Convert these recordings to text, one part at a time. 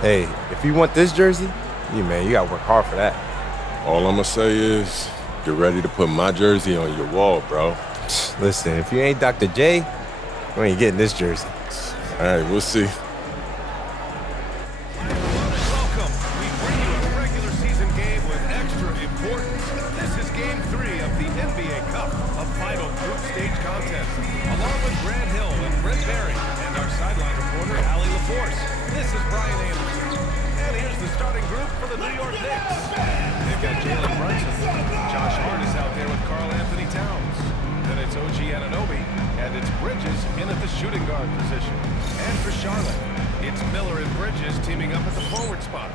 Hey, if you want this jersey, you gotta work hard for that. All I'm gonna say is, get ready to put my jersey on your wall, bro. Listen, if you ain't Dr. J, you ain't getting this jersey. All right, we'll see. Welcome. We bring you a regular season game with extra importance. This is Game 3 of the NBA Cup, a final group stage contest. Along with Grant Hill and Brent Barry and our sideline reporter, Allie LaForce. This is Brian Anderson. And here's the starting group for the New York Knicks. They've got Jalen Brunson. Josh Hart is out there with Karl Anthony Towns. Then it's OG Anunoby, and it's Bridges in at the shooting guard position. And for Charlotte, it's Miller and Bridges teaming up at the forward spot.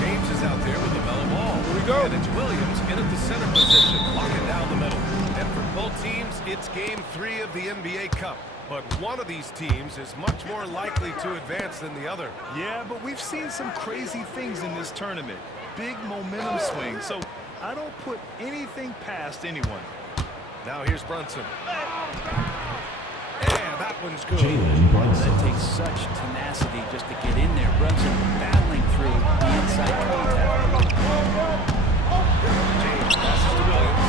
James is out there with the LaMelo Ball. Here we go. And it's Williams in at the center position, locking down the middle. And for both teams, it's Game 3 of the NBA Cup. But one of these teams is much more likely to advance than the other. Yeah, but we've seen some crazy things in this tournament. Big momentum swings, so I don't put anything past anyone. Now here's Brunson. And that one's good. That takes such tenacity just to get in there. Brunson battling through the inside contact. James passes to Williams.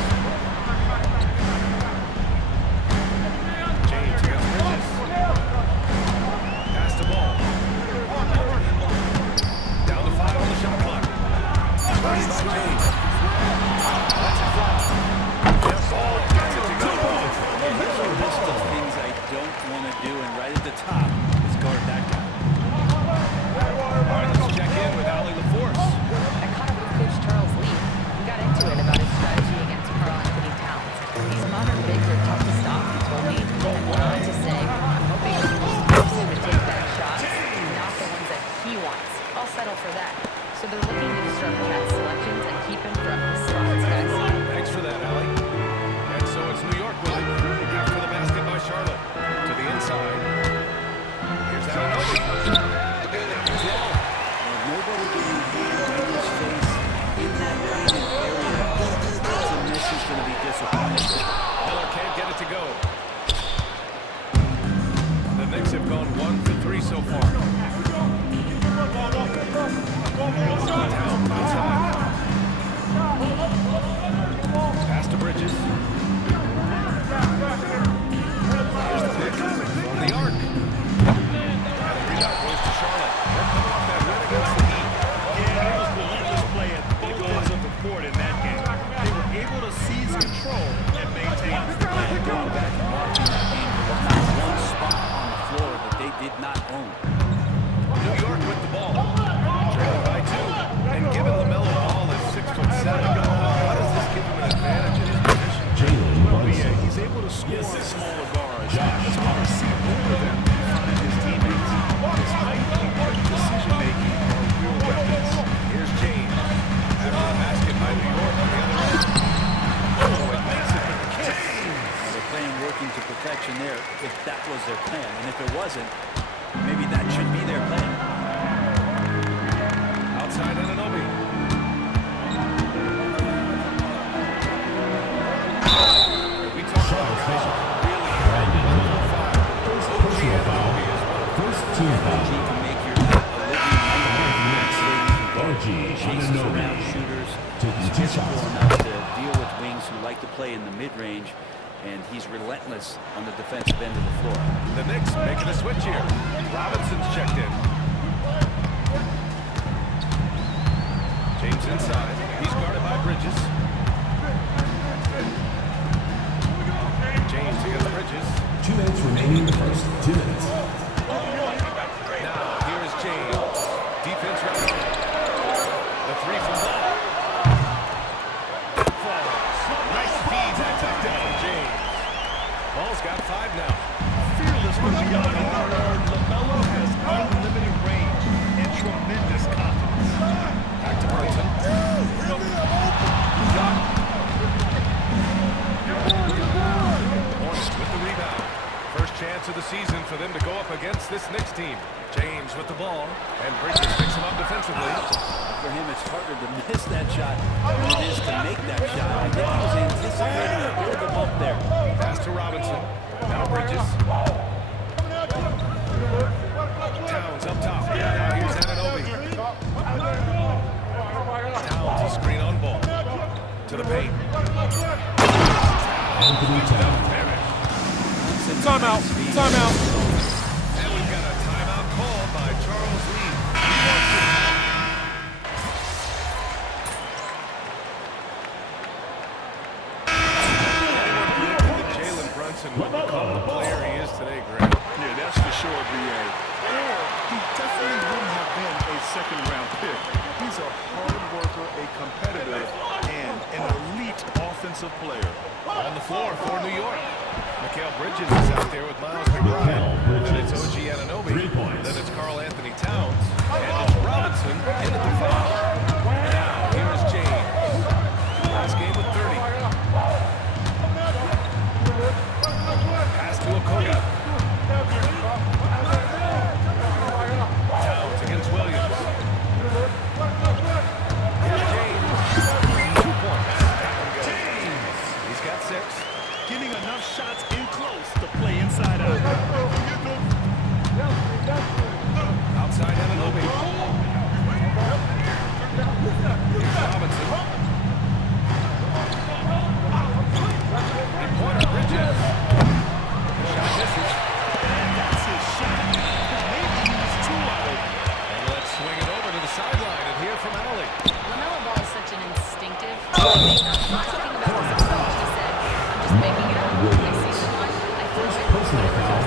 James against Bridges. Pass the ball. Down to 5 on the shot clock. James. That's a fly. Yes, ball gets it to go. These are a list of things I don't want to do, and right at the top is guard that guy. All right, let's check in with Allie LaForce. I caught up with Coach Charles Lee. We got into it about his strategy against Karl Anthony Towns. These modern bigs are tough to stop, he told me. And went on to say, I'm hoping he will force him to take bad shots, not the ones that he wants. I'll settle for that. So they're looking to disrupt Cat's selections and keep him from his slots, guys. Thanks for that, Allie. And so it's New York with it. After the basket by Charlotte. To the inside. Here's Anunoby. And that was long. Nobody getting in his face in that right area. So this is going to be disappointing. Miller can't get it to go. The Knicks have gone 1 for 3 so far. Down outside. Pass to Bridges. Here's the pick from the arc. And the rebound goes to Charlotte. They're coming off that win against the Heat. Yeah, it was relentless play at both ends of the court in that game. They were able to seize control and maintain it. Going back and watching that game, there was not one spot on the floor that they did not own. New York with the ball. Trailing by 2. And given LaMelo Ball is 6'7", how does this give him an advantage in his position? Well, yeah, he's able to score on smaller guards. It's hard to see over them in front of his teammates. His height and quick decision-making are real weapons. Here's James. After the basket by New York on the other end. Oh, it makes it with the kiss. They're playing working to perfection there, if that was their plan. And if it wasn't, maybe that should be their plan. Outside Anunoby. We talk about guys who really OG can make your living chases around shooters. He's physical enough to deal with wings who like to play in the mid-range, and he's relentless on the defensive end of the floor. The Knicks making a switch here. Robinson's checked in. James inside. He's guarded by Bridges. James against Bridges. 2 minutes remaining in the first. 2 minutes. Now, here is James. Defense ready. The 3 from Ball. Nice feed that time from James. Ball's got 5 now. Fearless from beyond the arc. LaMelo has unlimited range and tremendous confidence. Back to Brunson. Hornets with the rebound. First chance of the season for them to go up against this Knicks team. James with the ball, and Bridges picks him up defensively. For him, it's harder to miss that shot than it is to make that shot. I think he was anticipating a bit of a bump there. Pass to Robinson. Now Bridges. Towns up top. Now here's Anunoby. second-round pick. He's a hard worker, a competitor, and an elite offensive player. On the floor for New York. Mikal Bridges is out there with Miles McBride. Then it's OG Anunoby. 3 points. Then it's Karl Anthony Towns. And it's Robinson in at the foul. Now, here is James. Last game with 30. Pass to Okogie. Towns against Williams. Here's James. 2 points. James. He's got 6. Getting enough shots in close to play inside out. Outside Anunoby. Here's Robinson. Three-pointer, Bridges. The shot misses. That's his shot. Maybe he was too wide. And let's swing it over to the sideline and hear from Allie. LaMelo Ball is such an instinctive playmaker. Talking about his approach, he said, I'm just making it up. I see someone, I feel like Personal foul.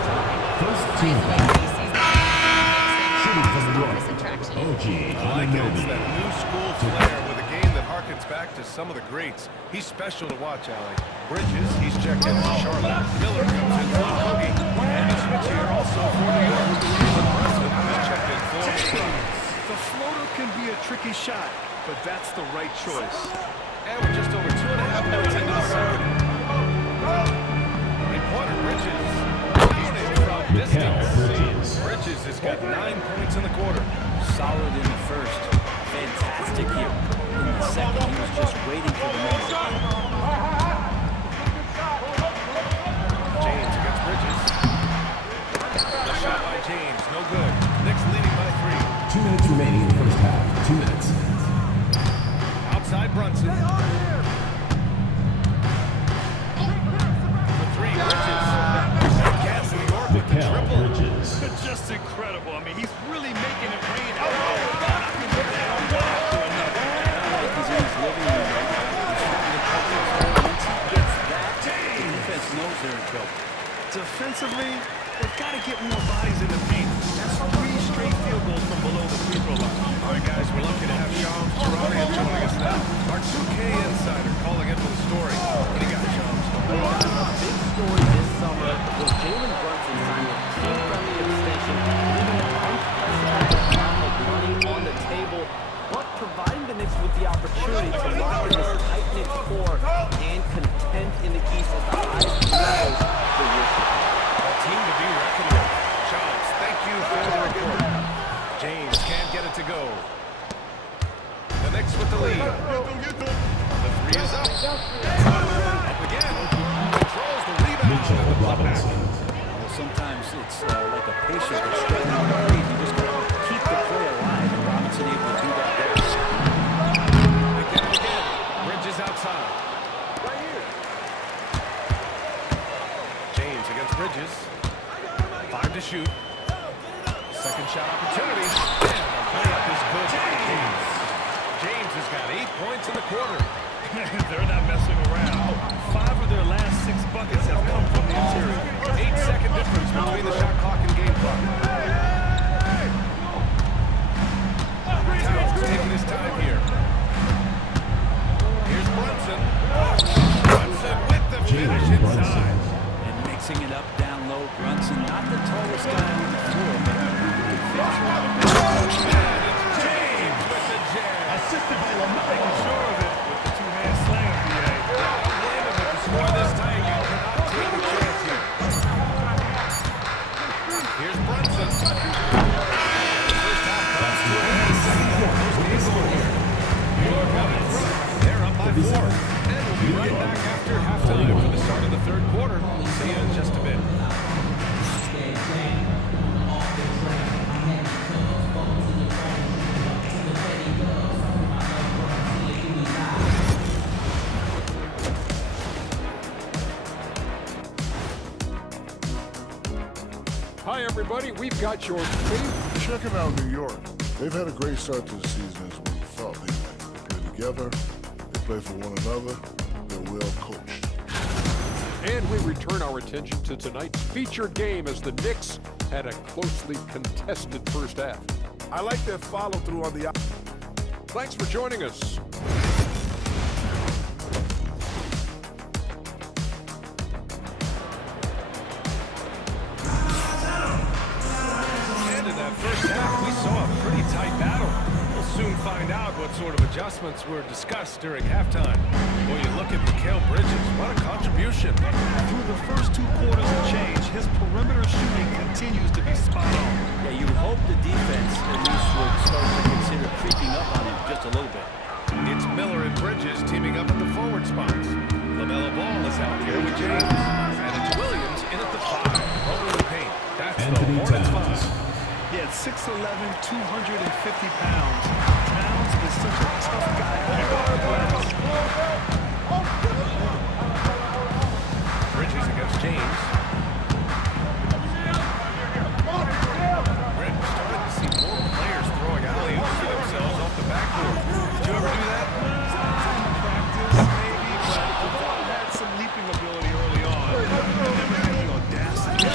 First team the way foul. he sees the game Shooting from New makes York. him attraction. OG I like it. It's that Anunoby. new school flair with a game that harkens back to some of the greats. He's special to watch, Allie. Bridges, he's checked in for Charlotte. Miller comes in for Okogie. And a switch here also for New York. Brunson is checked in for LeBron. The floater can be a tricky shot, but that's the right choice. And we're just over 2.5 minutes into the second. Three-pointer, Bridges. Shooting from distance. Bridges. Bridges has got 9 points in the quarter. Solid in the first. Fantastic here. In the second, he was just waiting for the moment. James against Bridges. The shot by James, no good. Knicks leading by 3. 2 minutes remaining in the first half. 2 minutes. Outside Brunson. The 3, Bridges. Again, New York with the Mikal triple. Bridges. Just incredible. I mean, he's really making it rain out there. Knocking it down one after another. Like he's in his living room right now. He's trying to cut those goals. Once he gets that, the defense knows they're in trouble. Defensively, they've got to get more bodies in the paint. That's 3 straight field goals from below the free throw line. All right, guys, we're lucky to have Shams Charania joining us now. Our 2K insider calling in for the story. What do you got, Shams? Big story this summer was Jalen Brunson signed a team-friendly extension, leaving an unprecedented amount of money on the table, but providing the Knicks with the opportunity to lock in this tight-knit core and contend in the East at the highest levels for years to come. A team to be reckoned with. Shams, thank you for the report. James can't get it to go. The Knicks with the lead. The 3 is up. Up again. Controls the rebound and the Mitchell putback. Robinson. Well, sometimes it's like a patient that's struggling to breathe. You just got to keep the play alive, and Robinson able to do that there. Again. Bridges outside. James against Bridges. 5 to shoot. Second shot opportunity. And the layup is good by James. James has got 8 points in the quarter. They're not messing around. 5 of their last 6 buckets have come from the interior. 8-second difference between the shot clock and game clock. Towns taking his time here. Here's Brunson. Brunson with the finish Jalen inside. Brunson. And mixing it up down low, Brunson, not the tallest guy on the floor, but who can finish around. And it's James with the jam. Assisted by LaMelo. Sure of it with the 2-hand slam, B.A. With the score this time, you cannot take a chance here. Here's Brunson. The first half comes to an end. Second half, first game going here. New York out in front. They're up by 4. And we'll be right back after halftime for the start of the third quarter. See you in just a bit. Hi, everybody. We've got your favorite. Checking out New York. They've had a great start to the season as we thought they might. They play together, they play for one another, they're well coached. And we return our attention to tonight's featured game as the Knicks had a closely contested first half. I like their follow-through on the... Thanks for joining us. And in that first half, we saw a pretty tight battle. We'll soon find out what sort of adjustments were discussed during halftime. When you look at Mikal Bridges, what a contribution. Through the first 2 quarters of change, his perimeter shooting continues to be spot on. Yeah, you hope the defense at least would start to consider creeping up on him just a little bit. It's Miller and Bridges teaming up at the forward spots. LaMelo Ball is out here with James. And it's Williams in at the 5, rolling the paint. That's Anthony the Hornets Towns. 5. Yeah, 6'11", 250 pounds. Towns is such a tough guy on the glass. Bridges against James. We're starting to see more players throwing alley-oops to themselves off the backboard. Did you ever do that? Practice, maybe, but the ball had some leaping ability early on. Never had the audacity.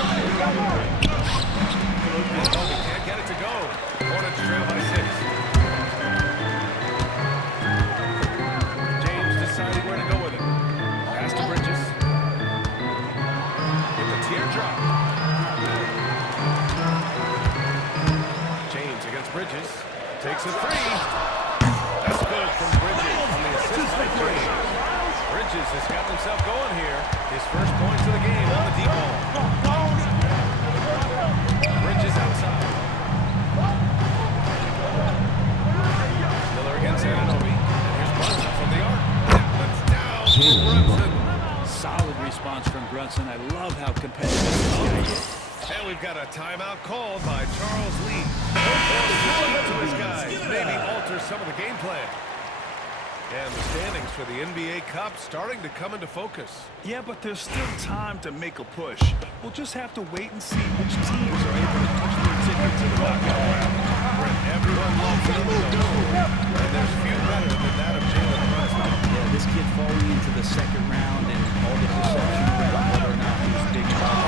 He can't get it to go. Hornets trail by 6. James deciding where to go with it. Pass to Bridges. With the teardrop. James against Bridges. Takes a 3. That's good from Bridges on the assist by James. Bridges has got himself going here. His first points of the game on the deep ball. Bridges outside. Miller against Anunoby. And here's Brunson from the arc. That one's down for Brunson. Solid response from Brunson. I love how competitive this guy is. And we've got a timeout called by Charles Lee. To his guys, maybe alter some of the gameplay. And the standings for the NBA Cup starting to come into focus. Yeah, but there's still time to make a push. We'll just have to wait and see which teams are able to punch their ticket to the knockout round. Where everyone loves the underdog. And there's few better than that of Jalen Brunson. Yeah, this kid falling into the second round and all the perception around whether or not he's big enough,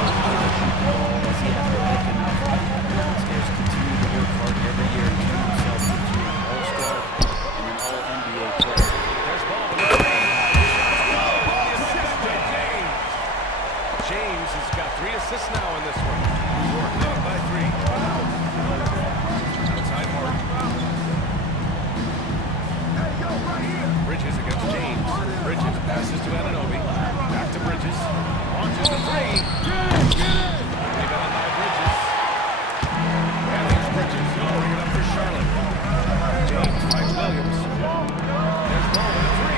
is he athletic enough. These guys continue to work hard every year and turn themselves into an all-star and an all-NBA player. There's ball to the James has got 3 assists now in this one. New York leading by 3. Outside Hart. Bridges against James. Bridges passes to Anunoby. Back to Bridges. Launches the 3. Rebound by Bridges. And here's Bridges. He'll bring it up for Charlotte. James finds Williams. There's ball to the 3.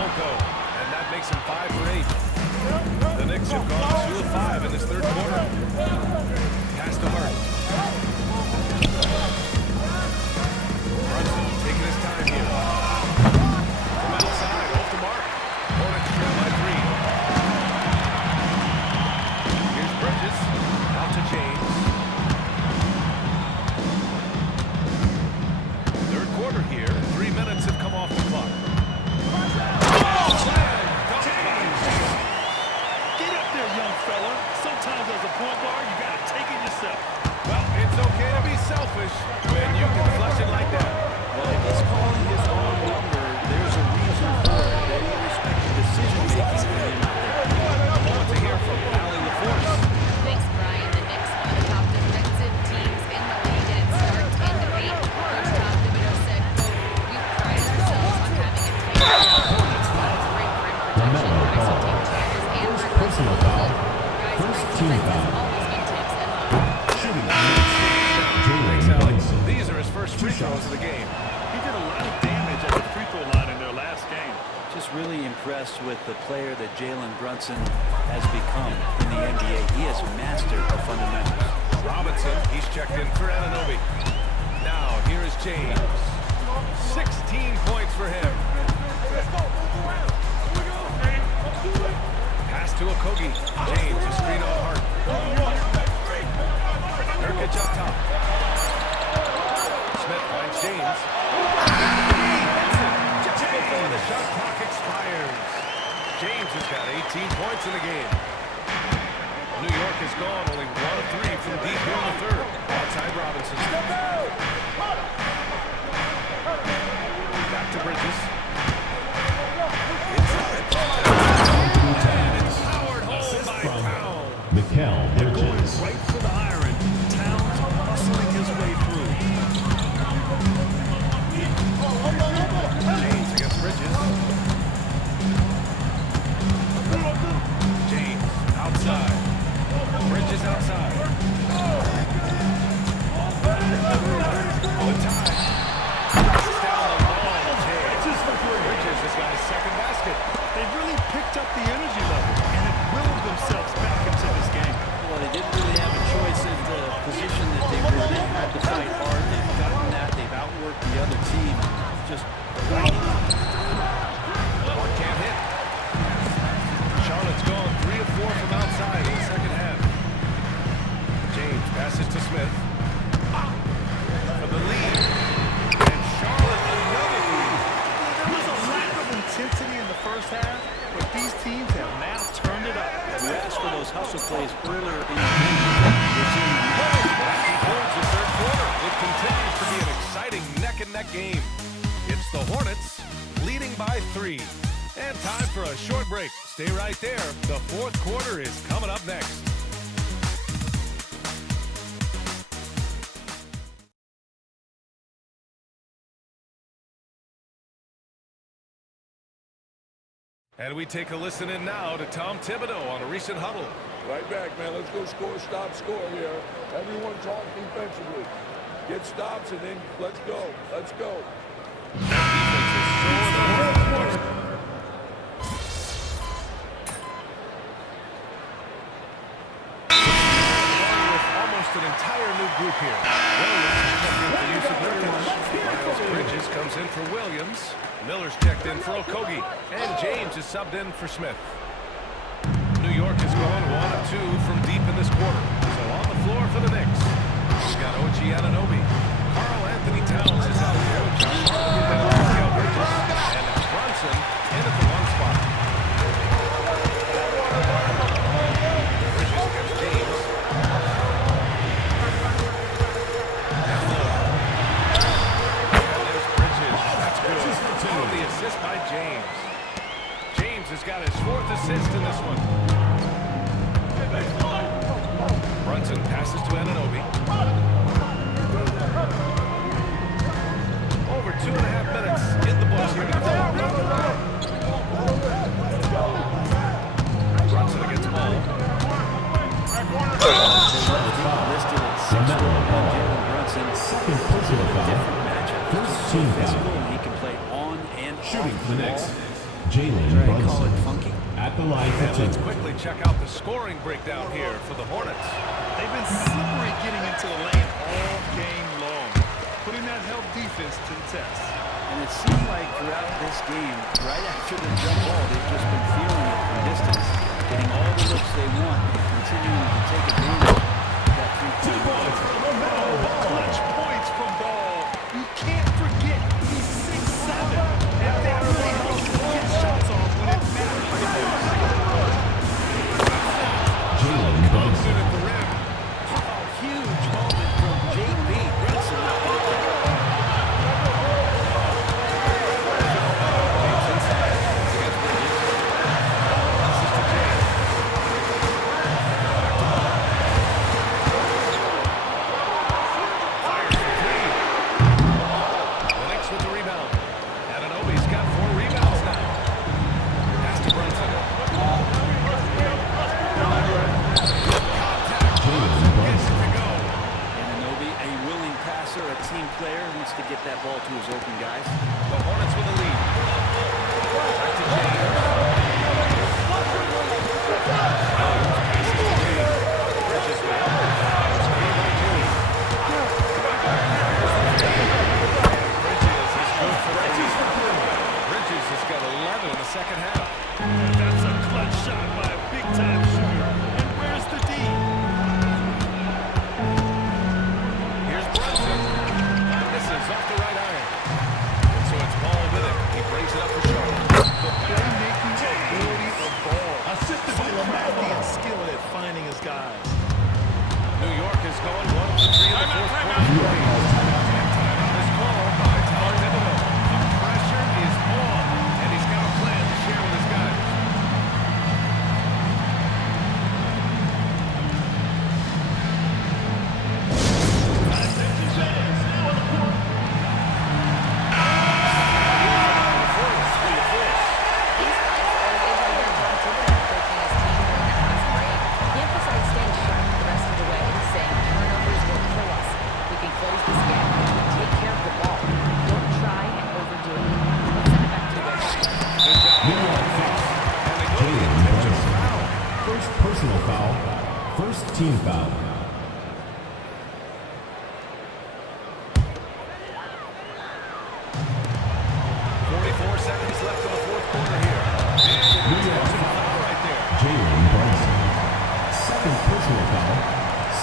Won't go. And that makes him 5 for 8. The Knicks have gone 2 of 5 in this third quarter. Pass to Hart. Brunson taking his time here. From outside, off the mark. Hornets trail by 3. Here's Bridges. Out to James. Third quarter here. 3 minutes have come off the clock. Fella. Sometimes as a point guard, you gotta take it yourself. Well, it's okay to be selfish when you can flush it like that. Well, if he's calling his own number, there's a reason for it. They respect the decision-making for him out there. I want to hear from Allie LaForce. Thanks, Brian. The Knicks, one of the top defensive teams in the league, and it starts in the paint. Coach Tom Thibodeau said, quote, "We pride ourselves on having a tight defense. It's great rim protection, guys who take chances and First personal foul. First team foul. Shooting. Thanks, Jalen Alex. Brunson. These are his first free throws of the game. He did a lot of damage at the free throw line in their last game. Just really impressed with the player that Jalen Brunson has become in the NBA. He has mastered the fundamentals. Robinson, he's checked in for Anunoby. Now, here is James. 16 points for him. Pass to Okogie. James, a screen on Hart. Nurkic up top. Smith finds James. Just before the shot clock expires. James has got 18 points in the game. New York has gone only 1 of 3 from deep here in the third. Outside Robinson. Back to Bridges. Inside. And it's powered home by Powell. Mikal Bridges. Right for the iron. Towns hustling his way through. James against Bridges. James outside. Bridges outside. The tie. Passes down the line. Bridges has got his second basket. They've really picked up the energy level and have willed themselves back into this game. Well, they didn't really have a choice in the position that they were in. They had to fight hard. They've gotten that. They've outworked the other team. Just waiting. One can't hit. Charlotte's gone 3 of 4 from outside in the second half. James passes to Smith. For the lead. And Charlotte another three. There was a lack of intensity in the first half, but these teams have now turned it up. We asked for those hustle plays earlier in the game. We're seeing them now. Towards the third quarter. It continues to be an exciting neck-and-neck game. It's the Hornets leading by 3. And time for a short break. Stay right there. The fourth quarter is coming up next. And we take a listen in now to Tom Thibodeau on a recent huddle. Right back, man. Let's go score, stop, score here. Everyone talk defensively. Get stops and then let's go. Let's go. Defense is so important. Almost an entire new group here. Williams is checked in for Yusuf Nurkic. Miles Bridges comes in for Williams. Miller's checked in for Okogie. And James is subbed in for Smith. New York has gone 1 of 2 from deep in this quarter. So on the floor for the Knicks, we've got OG Anunoby. Karl Anthony Towns is out there with Josh Hart and Mikal Bridges. And it's Brunson in at the 1 spot. Bridges against James. Down low. And there's Bridges. That's good. Oh, the assist by James. James has got his 4th assist in this one. Brunson passes to Anunoby. Over 2.5 minutes in the books here in the fourth. Brunson against Ball. Listed at 6'1", Jalen Brunson. Second personal foul. Different matchup. First team Physical, foul. and he can play on and Shooting off for the the Knicks. ball. Jalen Try and call Brunson. it funky. At the line for And let's 2. quickly check out the scoring breakdown here for the Hornets. They've been slippery getting into the lane all game long, putting that help defense to the test. And it seemed like throughout this game, right after the jump ball, they've just been feeling it from distance, getting all the looks they want, and continuing to take advantage of that 3-point Clutch points from Ball. You can't forget he's 6'7", and that really helps him get shots off when it matters. Jalen Brunson. At the rim. Oh, huge moment from J.B. Brunson. Player wants to get that ball to his open guys. The Hornets with the lead. Back to James. Bridges with it. Screen by Jimmy. Bridges is good for Bridges. Bridges has got 11 in the second half. That's a clutch shot by a big-time shooter. And where's the D? Here's Brunson. This is off the right iron. And so it's Ball with it. He brings it up for Charlotte. The play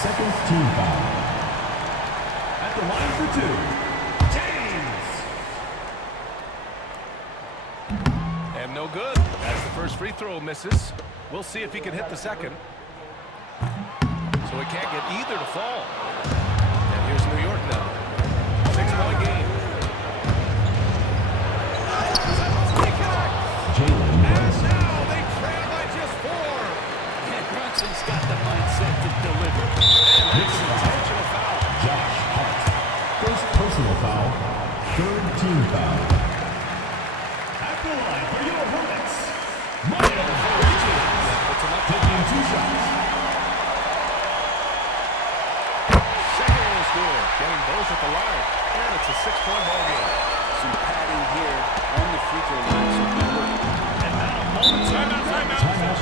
second team foul. At the line for two, James. And no good, as the first free throw misses. We'll see if he can hit the second. So he can't get either to fall. And here's New York now. 6-point game. Jalen Brunson. Now they trail by just 4. And Brunson's got the mindset to deliver. And it's an intentional foul. Josh Hart. First personal foul. Third team foul. At the line for your Hornets, Miles Bridges. Taking 2 shots. Second one is good. Getting both at the line. And it's a 6-point ball game. Some padding here on the free throw line. So good work. And now a moment. Timeout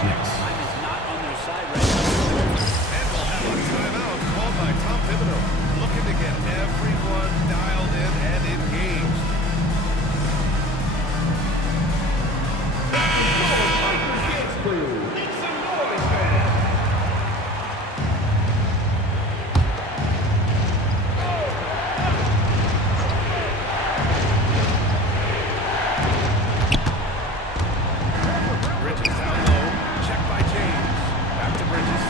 next. Time is not on their side right now. And we'll have a timeout called by Tom Thibodeau, looking to get everyone dialed in and engaged. Bridges down low, checked by James. Back to Bridges.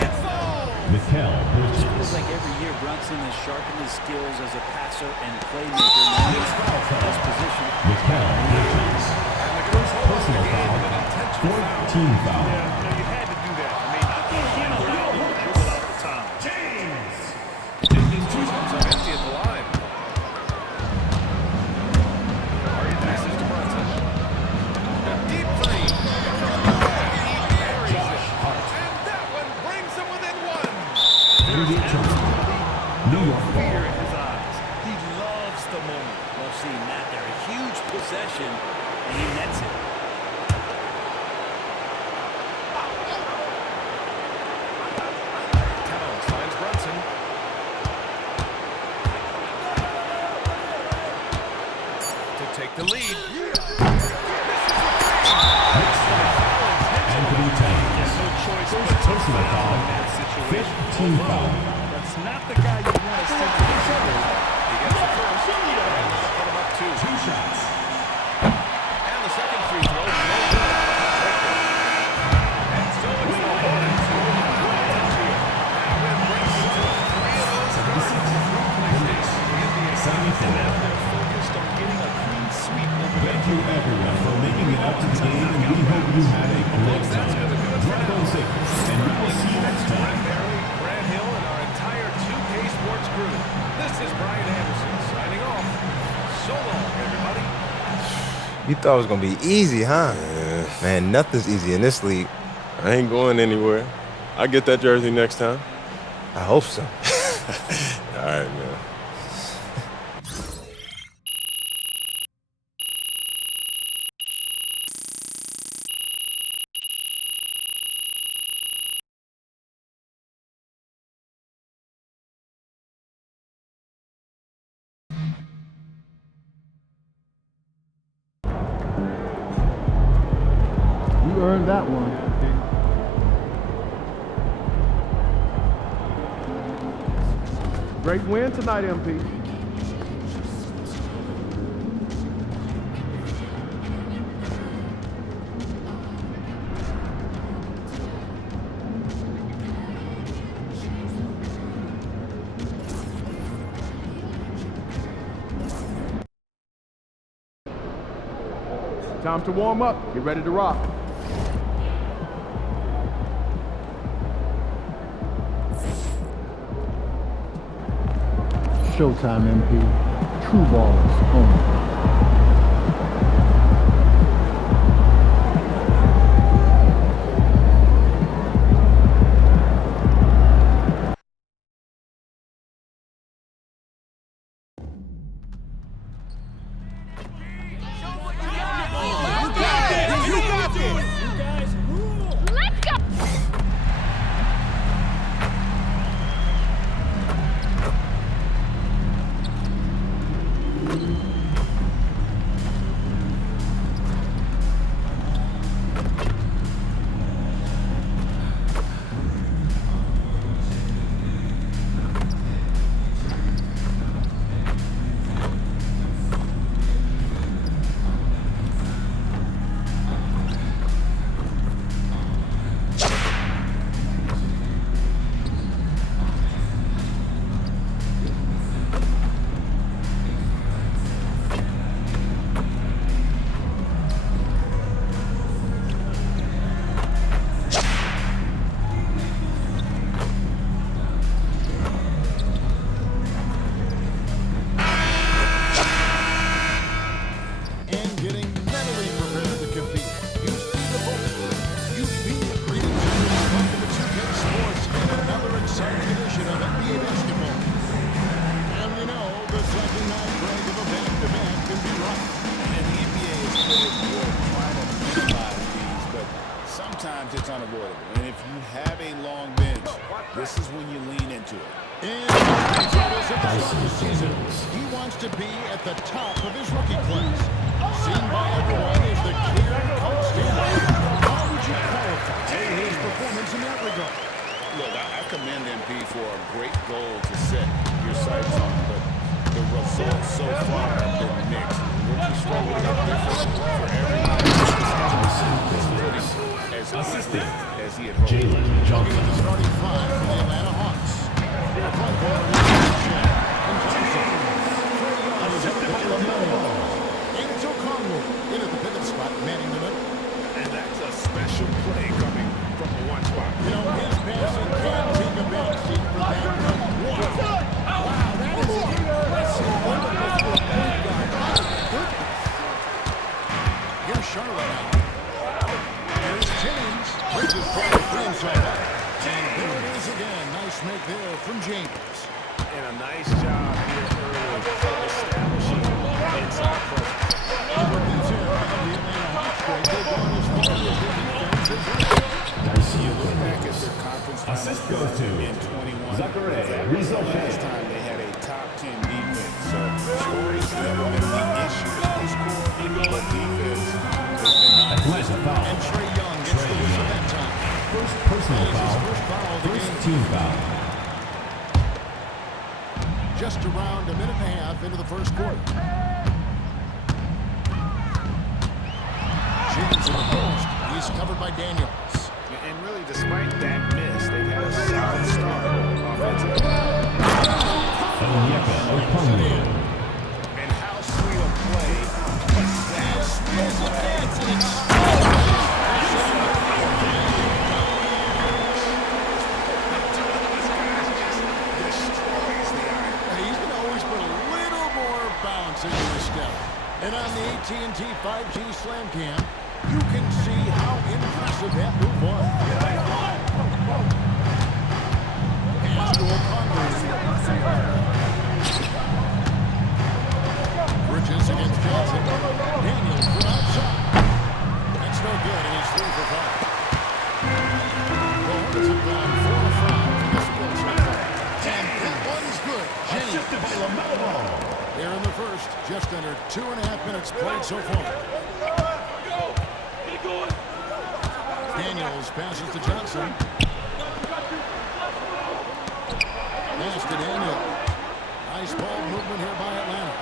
It's all. Mikal Feels Bridges. like every year Brunson has sharpened his skills as a passer and playmaker. Now he's in this position. Mikal Bridges. And the Cougars hold the Personal game foul. with an intentional Fourth foul. team foul. You had to do that. I mean, you can't handle your Hornets without the time. James. Comes up empty at the line. Hardy passes to Brunson. A deep three. He buries it. And that one brings him within 1. Andy Johnson. New York Fear ball. in his eyes. He loves the moment. Well, seeing that there, a huge possession, and he nets it. Towns finds Brunson. To take the lead. Anthony Towns. No choice First but to personal foul foul. in that situation. Fifth team foul. That's not the guy you want to send to the shoulder. He gets the first. And now put him up 2. 2 shots. And the second free throw. No good. And so it's the Hornets who win the championship. That win brings them to 3 of those starts. Next, the NBA And now they're focused on getting a clean sweep over Thank you everyone for making it out to the game, and we hope you had a great time. Drive home safe, and we will see you next time. Barry, Grant Hill, and our entire 2K Sports crew. This is Brian Anderson signing off. So long, everybody. You thought it was going to be easy, huh? Yeah, Man, nothing's easy in this league. I ain't going anywhere. I get that jersey next time. I hope so. All right, man. You earned that one. Great win tonight, MP. Time to warm up. Get ready to rock. Showtime, MP. True ballers only. This is when you lean into it. And the season, he wants to be at the top of his rookie class. Seen by everyone as the clear coach standard. How would you qualify his performance in that regard? Look, I commend MP for a great goal to set your sights on, but the results so far have been mixed. Rookie struggles are different for everybody. As assistant as he had hoped. Jalen Johnson. The starting five for the Atlanta Hawks. The front court is Johnson. And it's O'Connell in at the pivot spot, manning the middle. And that's a special play coming from the one spot. You know, his passing can't take a backseat for that. Wow, that is impressive. Wonderful for a point guard. Goodness. Here's Charlotte now. Here's James. Bridges trying to free himself up. And there it is again. Nice make there from James. And a nice job here early of establishing inside pressure. Assist goes to Zachary Rizzo. Last time they had a top 10 defense, so scoring's never been the issue in this score, but defense has been Atlanta foul. And Trae Young gets the whistle that time. First personal foul. First team foul. Just around a minute and a half into the first quarter. James in the post. He's covered by Daniels. And really, despite that miss, they've had a solid start offensively. And how sweet a play was that? Sweet a dance, and it's destroys the iron. he's going to always put a little more bounce into his step. And on the AT&T 5G Slam Cam, you can see how impressive that move was. Pass to O'Connor. Bridges against Johnson. Daniels from outside. That's no good, and he's 3 for 5. The Hornets have gone 4 of 5 this field so far. And that one's good. James. Here in the first, just under 2.5 minutes played so far. Daniels passes to Johnson. Pass to Daniel. Nice ball movement here by Atlanta.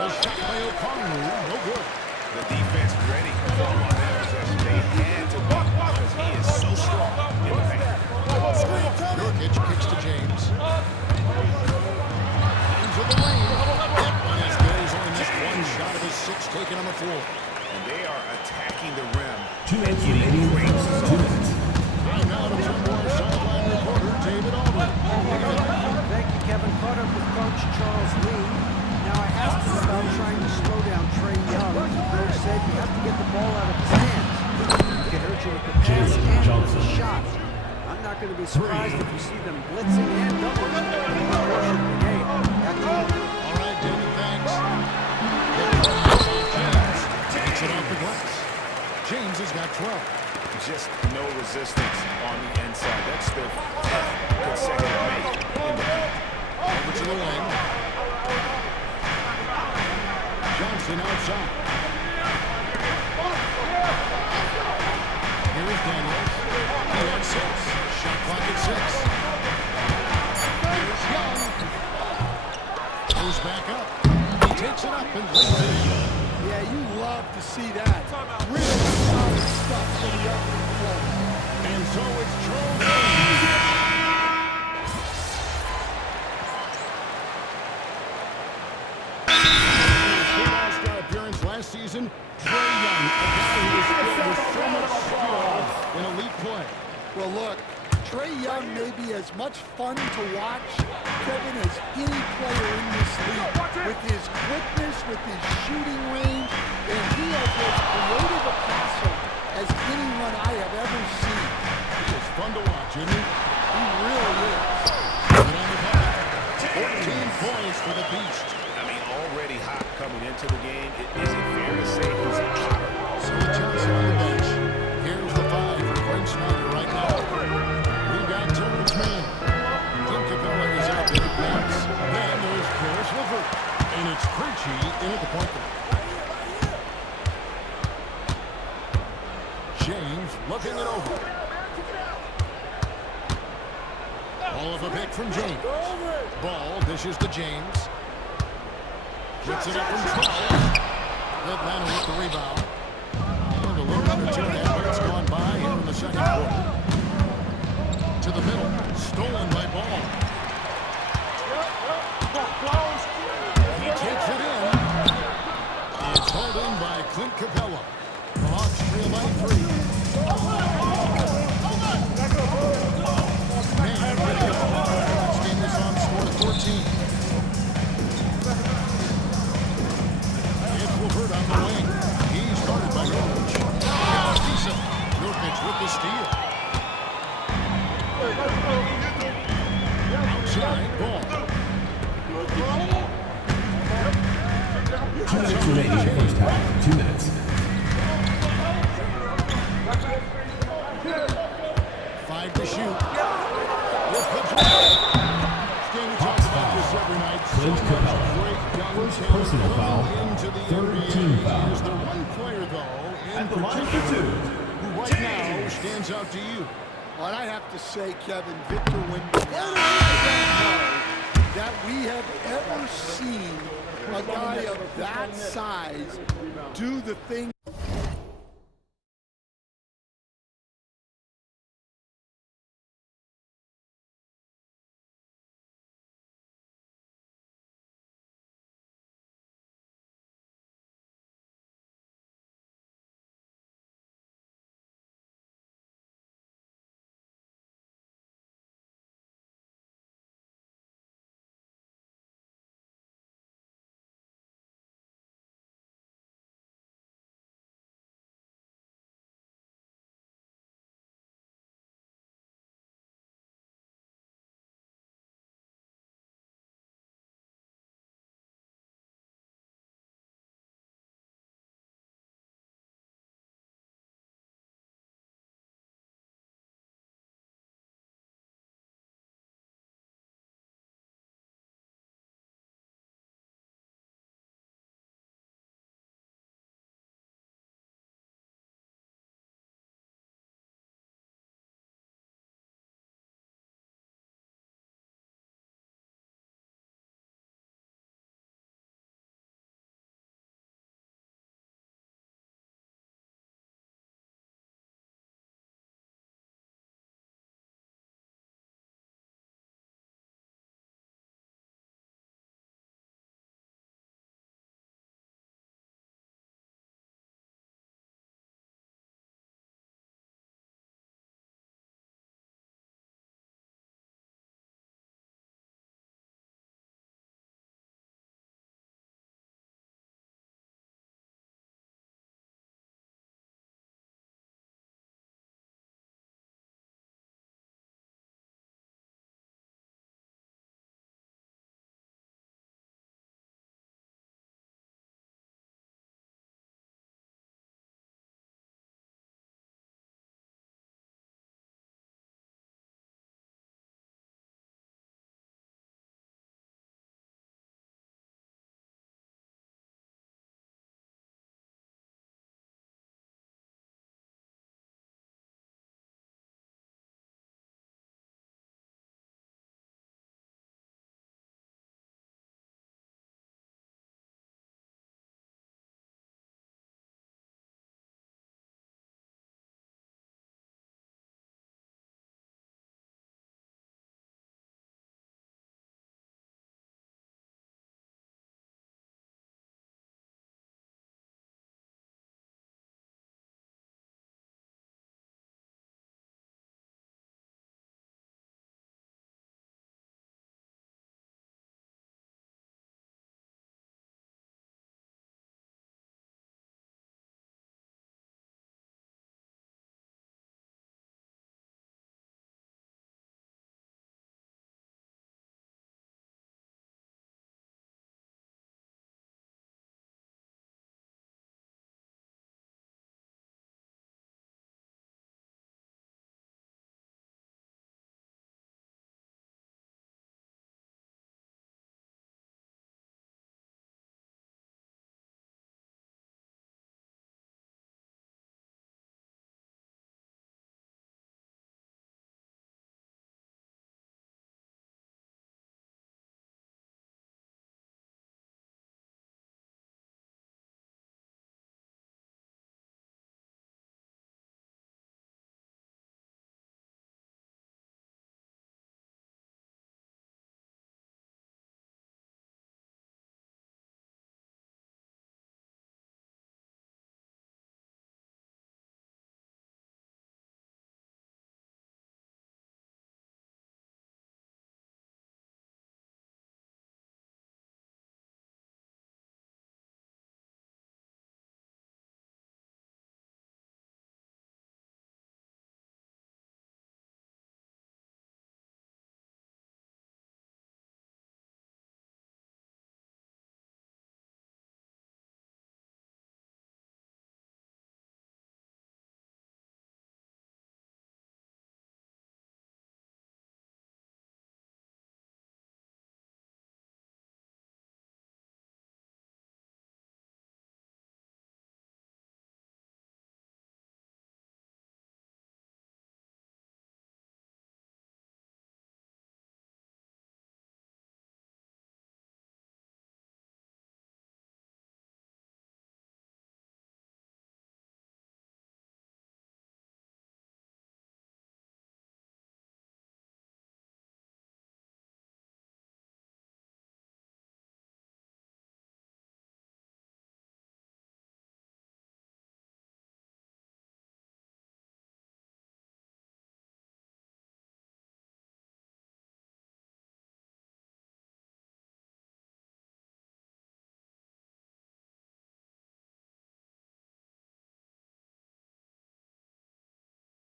A shot by O'Connell, no good. The defense ready for him on that possession. They had to be because he is so strong in the paint. Nurkic kicks to James. Into the lane. That one is good. He's only missed one shot of his 6 taken on the floor. And they are attacking the rim. 2 minutes remaining. 2 minutes. I'm out of some more sideline reporter David Aldridge. Thank you, Kevin. Caught up with Coach Charles Lee. Now I asked him about trying to slow down Trae Young. The coach said you have to get the ball out of his hands. He can hurt you with the pass and with the shot. I'm not going to be surprised if you see them blitzing and doubling in the course of the game. That's all. All right, David, thanks. James takes it off the glass. James has got 12. Just no resistance on the inside. That's the consecutive make in the paint. Over to the wing. Johnson outside. Here is Daniels. He had 6. Shot clock at 6. Here's Young. Goes back up. He takes it up and lays it in. Yeah, you love to see that. Really solid stuff for the opening play. And so it's Charles Lee. All-Star appearance last season, Trae Young, a guy who is filled with so much skill in elite play. Well, look, Trae Young may be as much fun to watch, Kevin, as any player in this league. With his quickness, with his shooting range, and he has as creative a passer as anyone I have ever seen. He is fun to watch, isn't he? He really is. And on the back, 14 points for the Beast. I mean, already hot coming into the game. Is it fair to say he's hotter? So Johnson on the bench. Here's the 5 for Quinn Snyder right now. We've got 2 man. Clint Capella is out there to pass. Then there's Karis LeVert. And it's Krejci in at the point guard. James looking it over. All of a pick from James. Ball dishes to James. Gets it up from Trout. Atlanta with the rebound. And a little under 2.5 minutes gone by here in the second quarter. To the middle. Stolen by Ball. He takes it in. It's held in by Clint Capella. The Hawks trail by 3. Man, with the ball. Extend this on score 14. It's LeVert on the wing. He's guarded by Jokic. Decent. Jokic with the steal. Outside Ball. 2 minutes remaining in the first half. 2 minutes. 5 to shoot. With the Sting talks about this every night. Clint Capella. First personal foul. Third team foul. Is there one player, though, in At the line for particular, 2. who right now stands out to you? Well, I have to say, Kevin, Victor Wembanyama. I don't know that we have ever seen a guy of that size do the thing.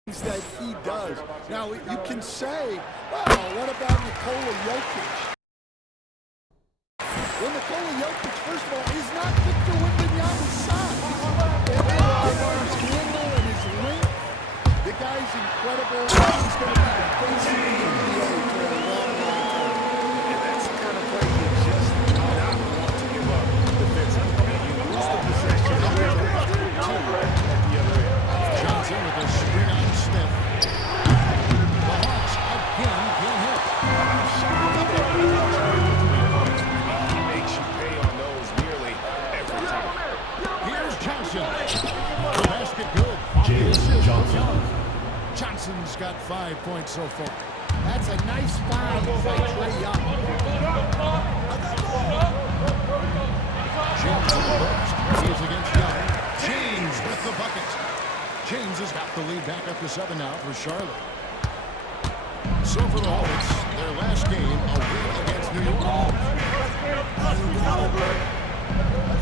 that he does. Now, you can say, well, what about Nikola Jokic? Well, Nikola Jokic, first of all, is not Victor Wembanyama's size. And his handle and his length, the guy's incredible. He's going to be the face of the NBA for a long, long time. And that's the kind of play you just do not want to give up defensively. You lose the possession, and you're back to 2 at the other end. Johnson with a screen on Smith. The Hawks again can't hit. He makes you pay on those nearly every time. Here's Johnson. The basket good. James Johnson. Johnson's got 5 points so far. That's a nice foul by Trae Young. James in the post. He is against Young. James with the bucket. James has got the lead back up to 7 now for Charlotte. So for the Hornets, their last game, a win against New York.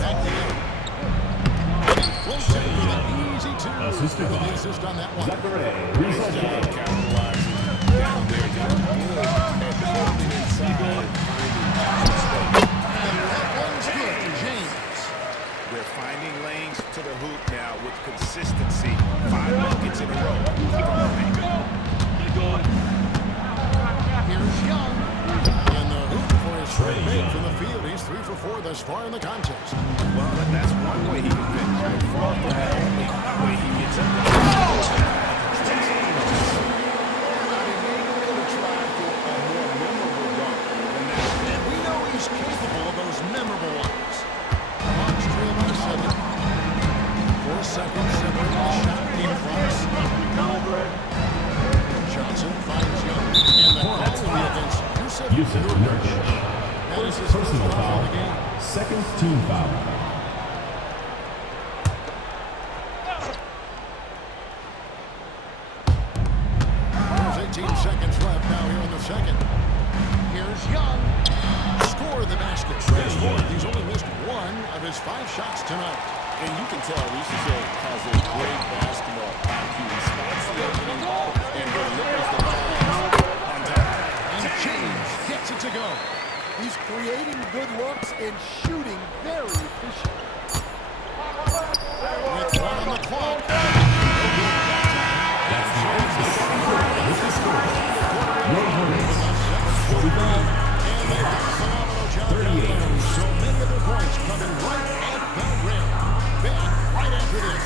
Back to him. Floats in for the easy 2. With the assist on that one. Capitalizing down there, doing good at holding inside. That one's good to James. They're finding lanes to the hoop now with consistency. 5 buckets in a row. Keep on playing. Here's Young. In the hoop for his straight made from the field. He's 3 for 4 thus far in the contest. Well, that's one way he can finish. But far from the only way he gets up. And we know he's capable of those memorable ones. Hawks trail by 7. 4 seconds separating the shot team clocks. Johnson finds Young. And the call will be against Yusuf Nurkic. That is his first foul of the game. Second team foul. There's 18 seconds left now here in the second. Here's Young. Score the basket. He's fourth. He's only missed 1 of his 5 shots tonight. And you can tell Risha has a great basketball IQ. He spots the opening and delivers the ball on time. And James gets it to go. He's creating good looks and shooting very efficient. With 1 on the clock. So many of their points coming right at the rim. Back right after this.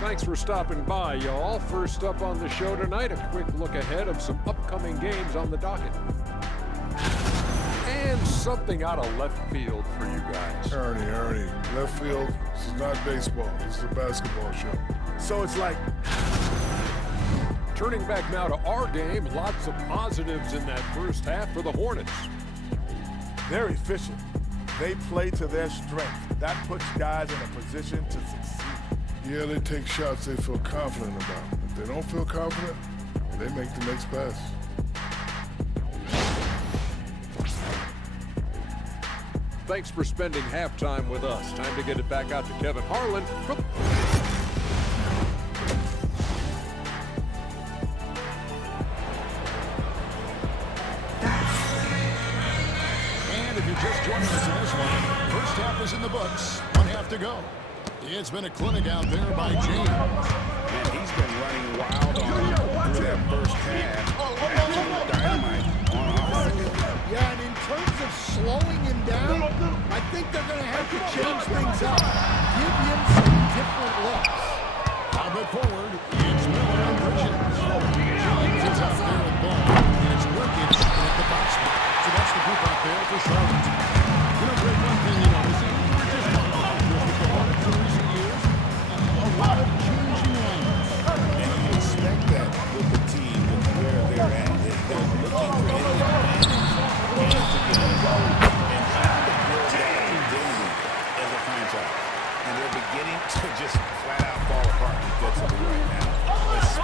Thanks for stopping by, y'all. First up on the show tonight, a quick look ahead of some upcoming games on the docket. And something out of left field for you guys. Ernie, left field, this is not baseball, this is a basketball show. So it's like, turning back now to our game, lots of positives in that first half for the Hornets. They're efficient. They play to their strength. That puts guys in a position to succeed. Yeah, they take shots they feel confident about. If they don't feel confident, they make the next pass. Thanks for spending halftime with us. Time to get it back out to Kevin Harlan. And if you're just joining us in this one, first half is in the books. 1 half to go. It's been a clinic out there by James. Man, he's been running wild on through that first half. Absolute dynamite on offense. Yeah, and in terms of slowing him down, I think they're going to have to change things up. Give him some different looks. Foul bit forward. It's Miller and Bridges. James is out there with ball. And it's Nurkic at the box. So that's the group out there for Charlotte. You know, Greg, one thing you notice, we're just talking about this with the Hornets in recent years. A lot of changing lines. And you expect that with the team, with where they're at. They're looking for any advantage and to get a goal and trying to build that identity as a franchise. And they're beginning to just flat out fall apart defensively right now,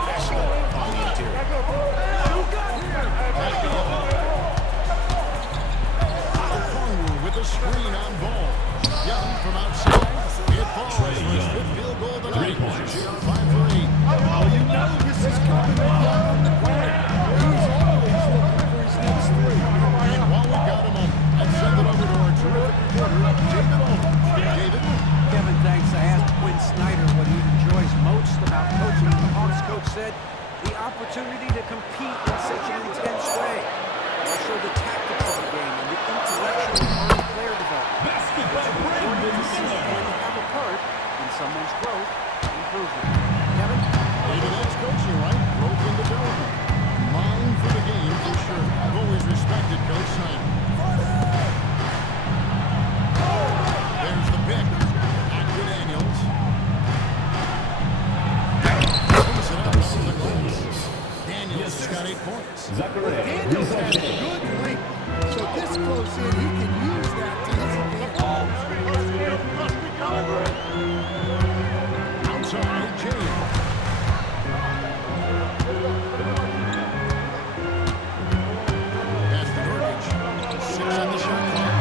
screen on Ball. Young from outside. It falls for his fifth field goal tonight. GR 5 for 8. Well, you know this is coming with Young on the court. He's always looking for his next three. And while we've got a moment, let's send it over to our terrific reporter, David Olman. David? Kevin, thanks. I asked Quinn Snyder what he enjoys most about coaching. The Hawks coach said the opportunity to compete in such an intense way. Also the tactics of the game and the intellectual part of player development. It's important to see and have a part in someone's growth and improvement. Kevin? David is coaching, right? Growth and development. Mind for the game, for sure. I've always respected Coach Snyder. There's the pick. Acton Daniels. Brings it up over the glass. Daniels has got 8 points. Daniels has a good length. So this close in, he can use that to his advantage. Outside, James. Pass to Nurkic. 6 on the shot clock.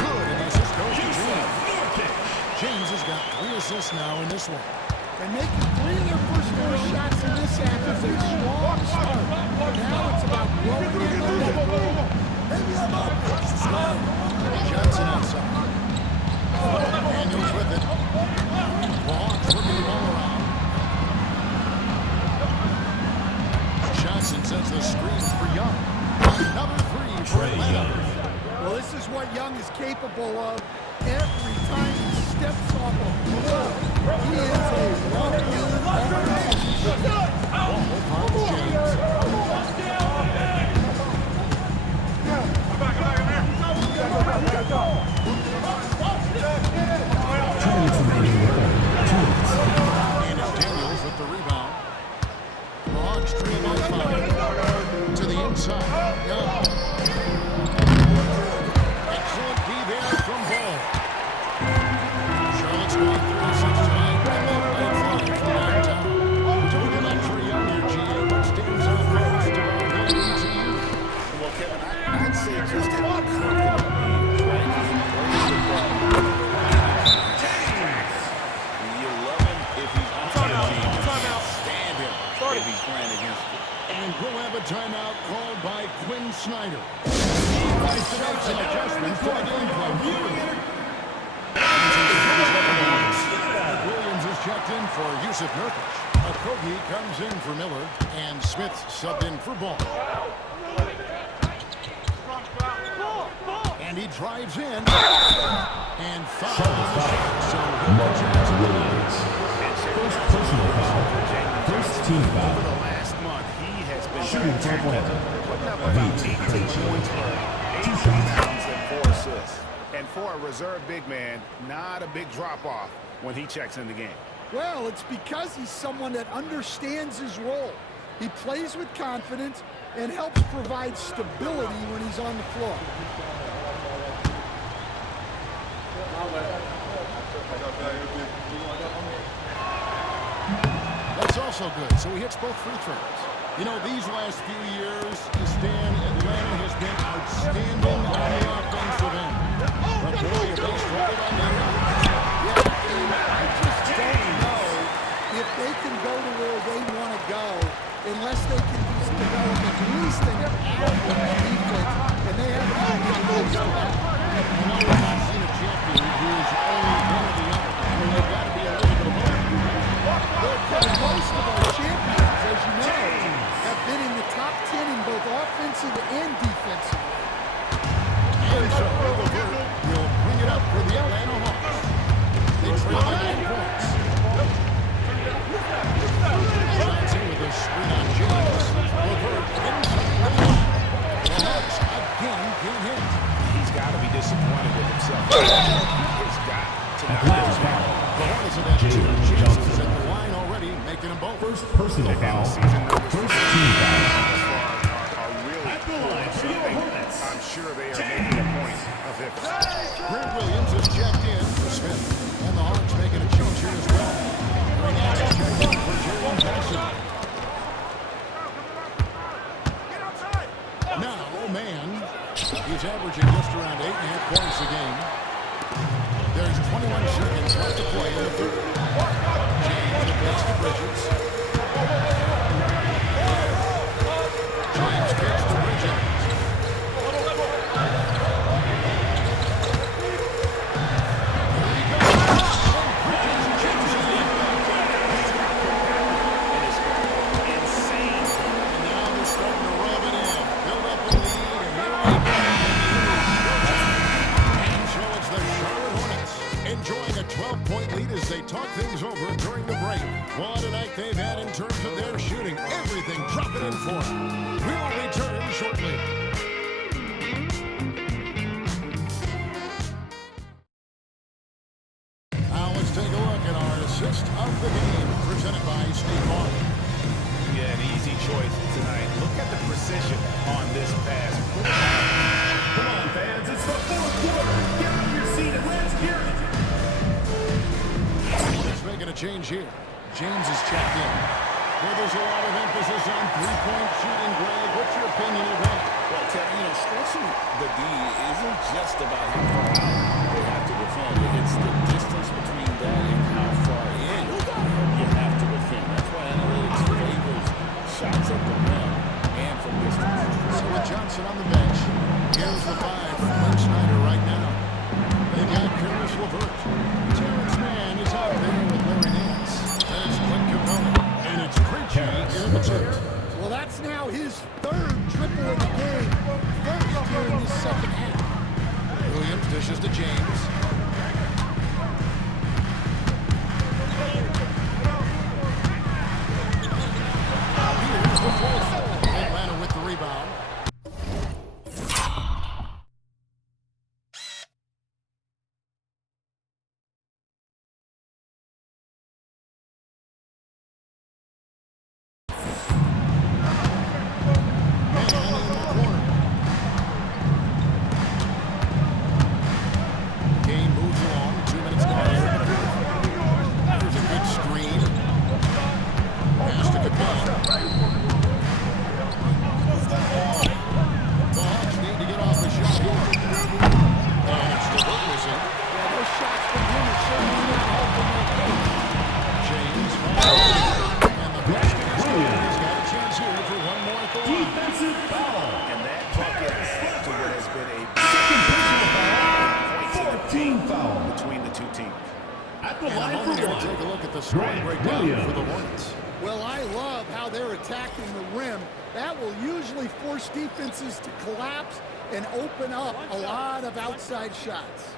Good, and the assist goes to James. James has got 3 assists now in this one. And making 3 of their first 4 shots in this half is a strong start. Now it's about growing in the middle. Johnson outside. Daniels with it. The Hawks working the ball around. Johnson sends the screen for Young. Another 3 for Atlanta. Well, this is what Young is capable of every time he steps off a floor. He is a one-man offense. Ball from James. And it's Daniels with the rebound. The Hawks trail by 5. To the inside. Young. Excellent D there from Ball. Charlotte's gone 3-6 tonight. And they've played 5 from downtown. Talking about Trae Young here, GA. What stands out most about him to you? Well, Kevin, I'd say just how confident he is, right? You love him if he's on your team. You stand him if he's playing against you. And we'll have a timeout called by Quinn Snyder. He tries to make some adjustments to the game plan. Williams is checked in for Yusuf Nurkic. Okogie comes in for Miller, and Smith subbed in for Ball. And he drives in. And foul on the shot. So Williams. First personal foul. First team foul. Over the last month, he has been Shooting for Atlanta. putting up about 18 points per 8 rebounds and 4 assists. And for a reserve big man, not a big drop-off when he checks in the game. Well, it's because he's someone that understands his role. He plays with confidence and helps provide stability when he's on the floor. That's also good. So he hits both free throws. You know, these last few years, Stan, Atlanta has been outstanding on the offensive end. But boy, if they struggled on that end. I just don't know if they can go to where they want to go unless they can develop at least an average defense, and they haven't even been close to that. We've not seen a champion who's only one or the other. I mean, they've got to be a little bit of both. Most of our champions, as you know, have been in the top 10 in both offensive and defensive. And so LeVert will bring it up for the Atlanta Hawks. They trail by 9 points. Johnson with a screen on James. LeVert inside the line. The Hawks again can't hit. He's got to be disappointed with himself. He's got to not lose foul. The Hornets have had 2 chances at the line already, making them both. First personal foul. First team foul. I'm sure they are making a point of it. Grant Williams is checked in for Smith. And the Hawks making a change here as well. Green Nance is checked in for Jalen Jackson. Now, man, he's averaging just around 8.5 points a game. 12-point lead as they talk things over during the break. Well, tonight they've had in terms of their shooting, everything dropping in for them. We'll return shortly. Now let's take a look at our assist of the game, presented by State Farm. Yeah, an easy choice tonight. Look at the precision on this pass. Come on, fans, it's the fourth quarter. Get out of your seat and let's hear it. Let's make a change here. James is checked in. Well, there's a lot of emphasis on three-point shooting, Greg. What's your opinion of that? Well, Kevin, stretching the D isn't just about how far out they have to defend. It's the distance between that and how far in you have to defend. That's why analytics favors shots at the rim and from distance. So with Johnson on the bench, here's the 5 from Mike Snyder right now. They've got Karis LeVert. Terrence Mann is out there with Larry Nance. There's Clint Capella. And it's Krejci in the third. Well, that's now his third triple of the game. First here in the second half. Williams dishes to James. Here's the fourth. Atlanta with the rebound. Well, I love how they're attacking the rim. That will usually force defenses to collapse and open up a lot of outside shots.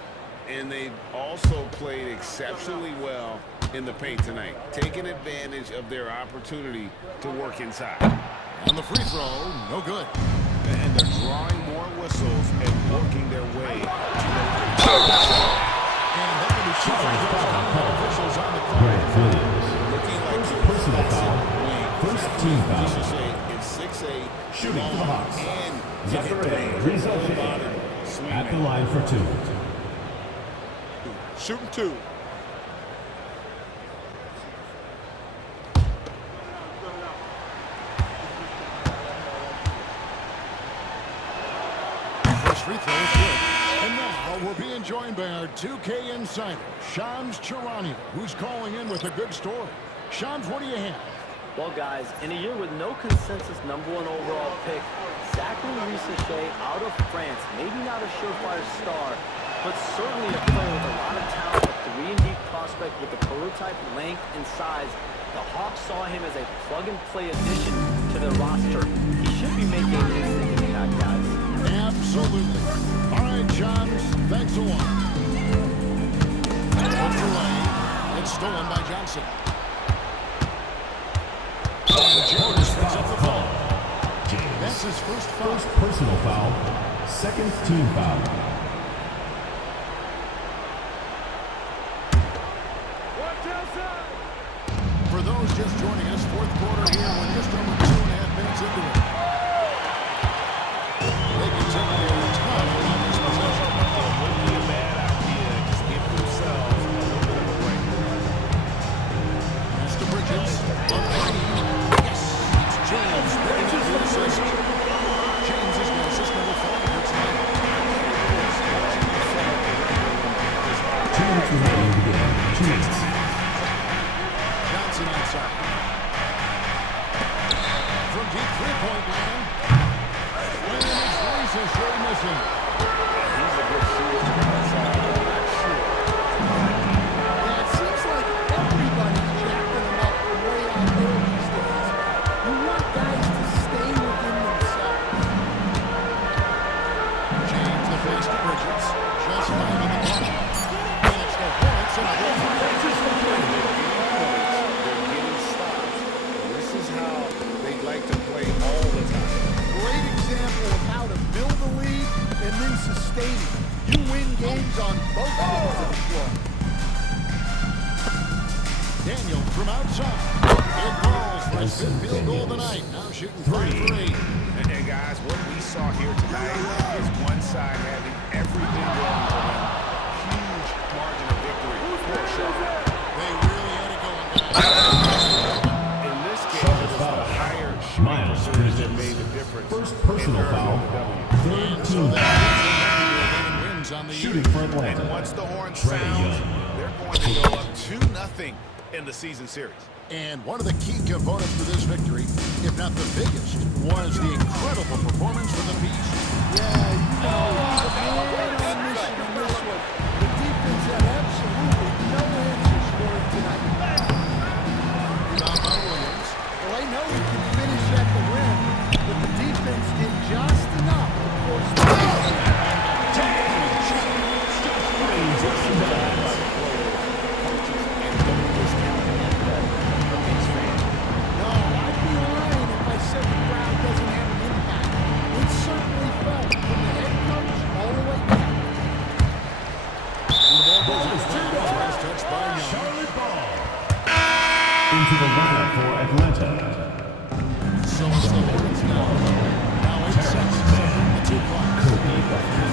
And they've also played exceptionally well in the paint tonight, taking advantage of their opportunity to work inside. On the free throw, no good. And they're drawing more whistles and working their way to the line. And that will be two officials on the clock. Personal foul. First team foul. It's 6-8. Shooting for the Hawks. Zachary Rizzo at the line for 2. Shooting 2. First free throw is good. And now we're being joined by our 2K insider, Shams Charania, who's calling in with a good story. Shams, what do you have? Well, guys, in a year with no consensus #1 overall pick, Zachary Rizzo out of France, maybe not a surefire star, but certainly a player with a lot of talent, a 3-and-D prospect with the prototype length and size. The Hawks saw him as a plug-and-play addition to their roster. He should be making an instant impact, guys. Absolutely. All right, Shams, thanks a lot. It's stolen by Johnson. And Jones picks up the foul. That's his first foul. First personal foul. Second team foul. For those just joining us, fourth quarter here, we're just over 2.5 minutes into it. They continue to ton on this possession. It wouldn't be a bad idea. Just give themselves a little bit of a break. That's to Bridges. Yes, it's James. Bridges for the assist. James is going to assist number 5 here tonight. 2 minutes remaining in the game. 2 minutes. Johnson outside. From deep three-point line. And it's Reese sure missing. He's a good shooter from the outside. I'm not sure. Yeah, it seems like everybody's jacking them up from way out there these days. You want guys to stay within themselves. James the face to Bridges. Just 5 in the corner. And it's the Hornets in a Bryson Field goal of the Daniels. night. Now shooting 3 for 8. And guys, what we saw here tonight is one side having everything going for them. Huge margin of victory for Charlotte. They really had it going, guys. In this game, it was the higher shooting percentage that made the difference. First personal foul. Third team foul. Wins on the Shooting for Atlanta. Once the horn Trae sounds, Young. they're going to go up 2-0 in the season series. And one of the key components for this victory, if not the biggest, was the incredible performance from the Beast. Yeah, you know, man on mission on this one. The defense had absolutely no answers for it tonight. Rebound by Williams. Well, they know he can finish at the rim, but the defense did just enough to force the No, I'd be lying if I said the crowd doesn't have an impact. It certainly felt from the head coach all the way down. Last touch by Young. Charlotte ball. Into the lineup for Atlanta. So it's the Hornets now. Now 8 seconds on the 2 clock. Kobe Buffkin.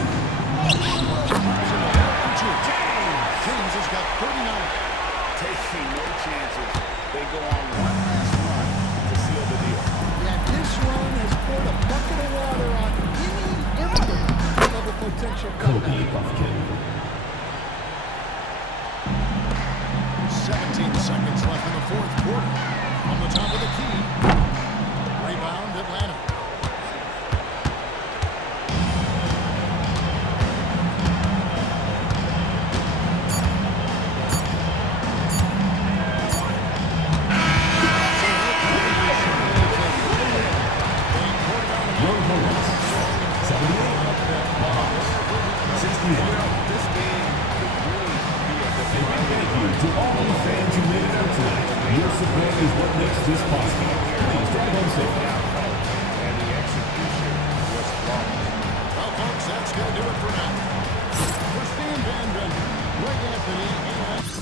James has got 39. Taking no chances. They go on one last run to seal the deal. Yeah, this run has poured a bucket of water on any impact of a potential Kobe comeback. Buffkin. 17 seconds left in the 4th quarter. On the top of the key. Rebound Atlanta. Your Hornets. 78. 61. This game could really be a defining Thank you to all the fans who made it out tonight. Your support is what makes this possible. Please drive home safely. and the execution was flawless. Well, folks, that's going to do it for now. For Stan Van Gundy, Greg Anthony, and